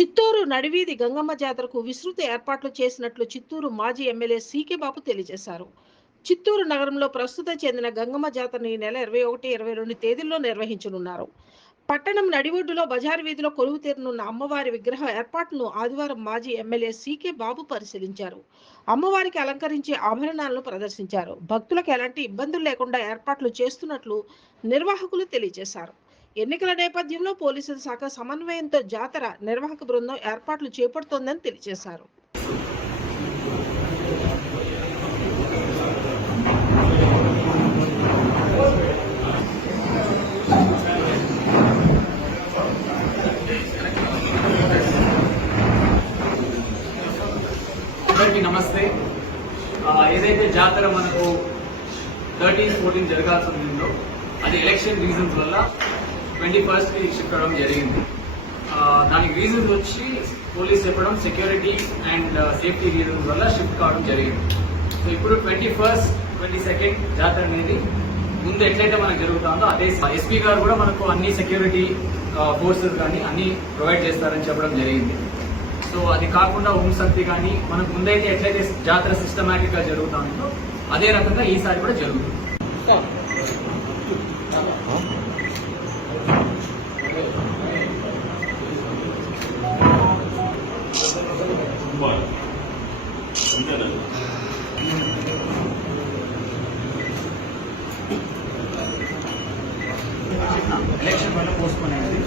చిత్తూరు నడివీధి గంగమ్మ జాతరకు విస్తృత ఏర్పాట్లు చేసినట్లు చిత్తూరు మాజీ ఎమ్మెల్యే సీకే బాబు తెలియజేశారు. చిత్తూరు నగరంలో ప్రస్తుత చెందిన గంగమ్మ జాతరని ఈ నెల 21, 22 తేదీల్లో నిర్వహించనున్నారు. పట్టణం నడిబొడ్డులో బజారు వీధిలో కొలువు తీరనున్న అమ్మవారి విగ్రహ ఏర్పాట్లను ఆదివారం మాజీ ఎమ్మెల్యే సీకే బాబు పరిశీలించారు. అమ్మవారికి అలంకరించే ఆభరణాలను ప్రదర్శించారు. భక్తులకు ఎలాంటి ఇబ్బందులు లేకుండా ఏర్పాట్లు చేస్తున్నట్లు నిర్వాహకులు తెలియజేశారు. ఎన్నికల నేపథ్యంలో పోలీసుల శాఖ సమన్వయంతో జాతర నిర్వాహక బృందం ఏర్పాట్లు చేపడుతోందని తెలియజేశారు. అందరికీ నమస్తే. ఏదైతే జాతర మనకు 13-14 జరగాల్సి ఉందో అది ఎలక్షన్ రీజన్స్ వల్ల 21st షిఫ్ట్ అవడం జరిగింది. దానికి రీజన్స్ వచ్చి పోలీస్ చెప్పడం సెక్యూరిటీ అండ్ సేఫ్టీ రీజన్స్ వల్ల షిఫ్ట్ కావడం జరిగింది. సో ఇప్పుడు 21st, 22nd జాతర అనేది ముందు ఎట్లయితే మనకు జరుగుతుందో అదే ఎస్పీ గారు కూడా మనకు అన్ని సెక్యూరిటీ ఫోర్సెస్ కానీ అన్ని ప్రొవైడ్ చేస్తారని చెప్పడం జరిగింది. సో అది కాకుండా హోంశక్తి కానీ మనకు ముందైతే ఎట్లయితే జాతర సిస్టమేటిక్ గా జరుగుతుందో అదే రకంగా ఈసారి కూడా జరుగుతుంది. ఎలక్షన్ వల్ల పోస్ట్పోన్ అయింది.